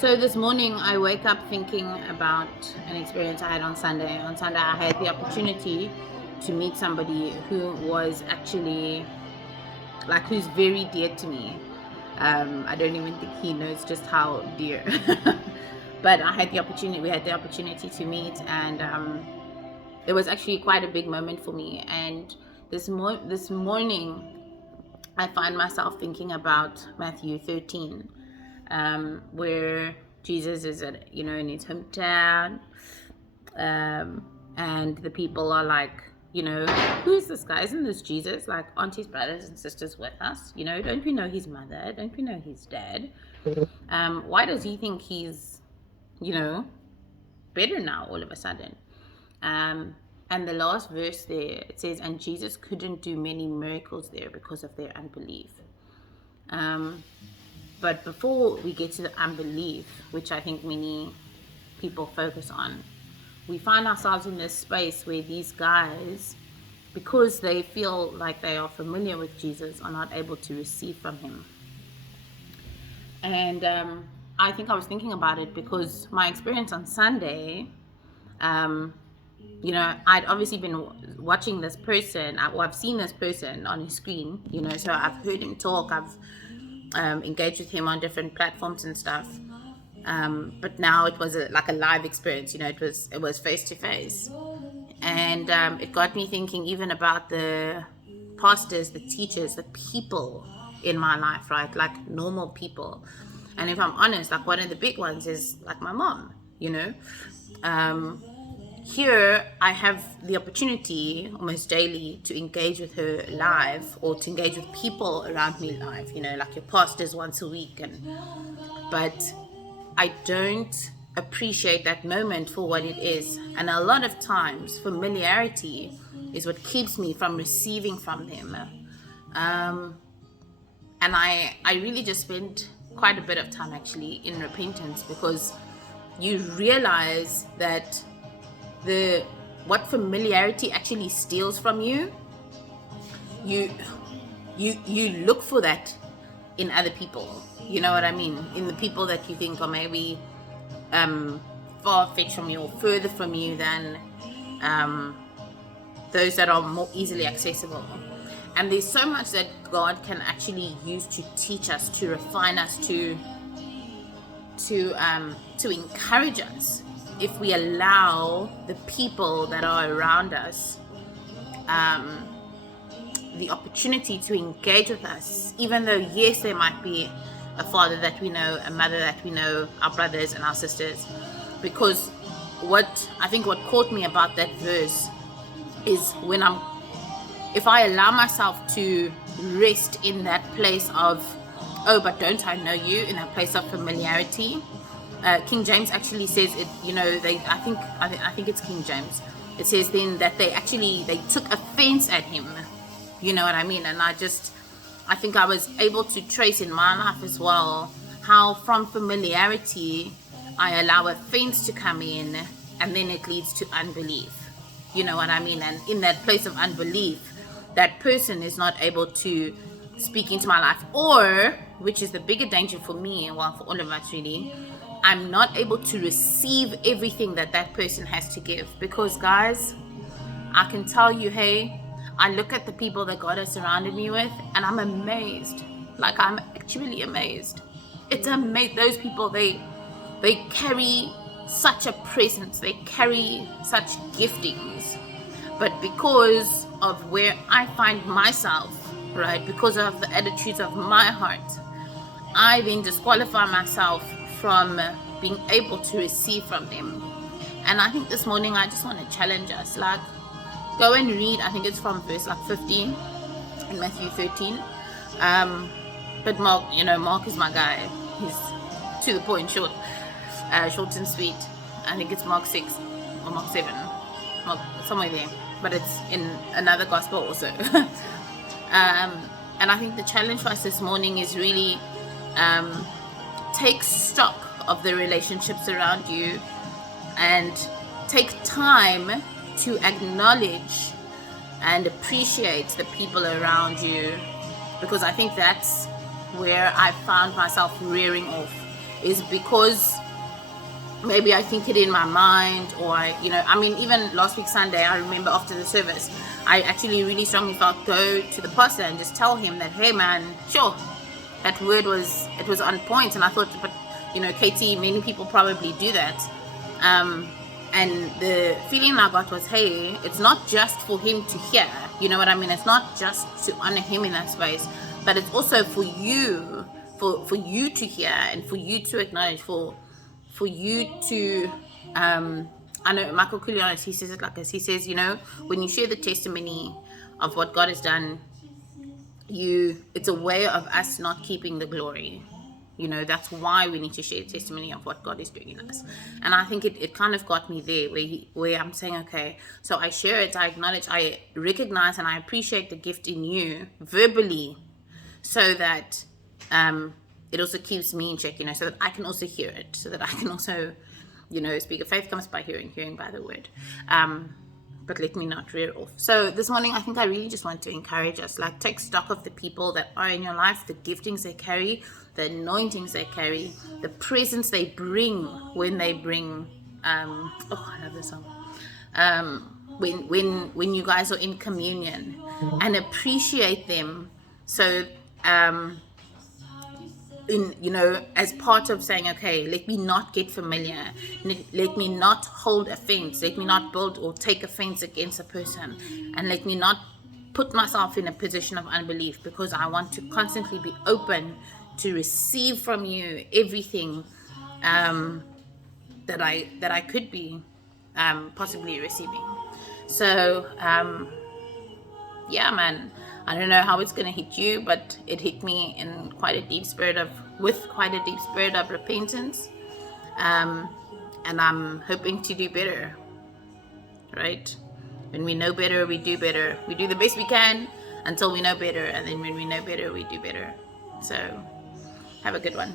So this morning I wake up thinking about an experience I had on Sunday. On Sunday I had the opportunity to meet somebody who was actually who's very dear to me. I don't even think he knows just how dear. But we had the opportunity to meet, and it was actually quite a big moment for me. And this morning I find myself thinking about Matthew 13. Where Jesus is in his hometown, and the people are like, who is this guy? Isn't this Jesus? Like, aren't his brothers and sisters with us? Don't we know his mother? Don't we know his dad? Why does he think he's, better now all of a sudden? And the last verse there, it says, and Jesus couldn't do many miracles there because of their unbelief. But before we get to the unbelief, which I think many people focus on, we find ourselves in this space where these guys, because they feel like they are familiar with Jesus, are not able to receive from him. And I think I was thinking about it because my experience on Sunday, I'd obviously been watching this person. I've seen this person on his screen, so I've heard him talk. I've engaged with him on different platforms and stuff, but now it was a live experience. It was face to face, and it got me thinking even about the pastors, the teachers, the people in my life, right? Like normal people. And if I'm honest, like one of the big ones is like my mom. Here I have the opportunity almost daily to engage with her live, or to engage with people around me live, like your pastors once a week. But I don't appreciate that moment for what it is. And a lot of times familiarity is what keeps me from receiving from them. And I really just spent quite a bit of time actually in repentance, because you realize that what familiarity actually steals from you, you look for that in other people. You know what I mean? In the people that you think are maybe far-fetched from you or further from you than those that are more easily accessible. And there's so much that God can actually use to teach us, to refine us, to encourage us, if we allow the people that are around us the opportunity to engage with us, even though, yes, there might be a father that we know, a mother that we know, our brothers and our sisters. Because what caught me about that verse is if I allow myself to rest in that place of, oh, but don't I know you, in that place of familiarity. King James actually says it, I think it's King James. It says then that they took offense at him. You know what I mean? And I think I was able to trace in my life as well how from familiarity I allow offense to come in, and then it leads to unbelief. You know what I mean? And in that place of unbelief, that person is not able to speak into my life, or, which is the bigger danger for me, well, for all of us really, I'm not able to receive everything that person has to give. Because guys, I can tell you, hey, I look at the people that God has surrounded me with, and I'm amazed. Like, I'm actually amazed. It's amazing. Those people, they carry such a presence. They carry such giftings. But because of where I find myself, right, because of the attitudes of my heart, I then disqualify myself from being able to receive from them. And I think this morning I just want to challenge us, like, go and read, I think it's from verse 15 in Matthew 13. But Mark is my guy. He's to the point, short and sweet. I think it's Mark 6 or Mark 7, somewhere there, but it's in another gospel also. And I think the challenge for us this morning is really take stock of the relationships around you, and take time to acknowledge and appreciate the people around you, because I think that's where I found myself rearing off. is because maybe I think it in my mind, or even last week Sunday, I remember after the service, I actually really strongly felt go to the pastor and just tell him that, hey man, sure, that word was on point. And I thought, but KT, many people probably do that. And the feeling I got was, hey, it's not just for him to hear, you know what I mean? It's not just to honor him in that space, but it's also for you, for you to hear, and for you to acknowledge, for you to, I know Michael Koulianos, he says it like this. He says, when you share the testimony of what God has done, it's a way of us not keeping the glory. That's why we need to share testimony of what God is doing in us. And I think it kind of got me there, where I'm saying, okay, so I share it, I acknowledge, I recognize, and I appreciate the gift in you verbally, so that it also keeps me in check, so that I can also hear it, so that I can also, speak. Faith comes by hearing, hearing by the word. But let me not rear off. So this morning, I think I really just want to encourage us, like, take stock of the people that are in your life, the giftings they carry, the anointings they carry, the presence they bring when they bring, I love this song. When you guys are in communion, and appreciate them. So, as part of saying, okay, let me not get familiar, let me not hold offense, let me not build or take offense against a person, and let me not put myself in a position of unbelief, because I want to constantly be open to receive from you everything that I could be possibly receiving. So yeah, man, I don't know how it's gonna hit you, but it hit me in quite a deep spirit of repentance, and I'm hoping to do better. Right? When we know better, we do better. We do the best we can until we know better, and then when we know better, we do better. So have a good one.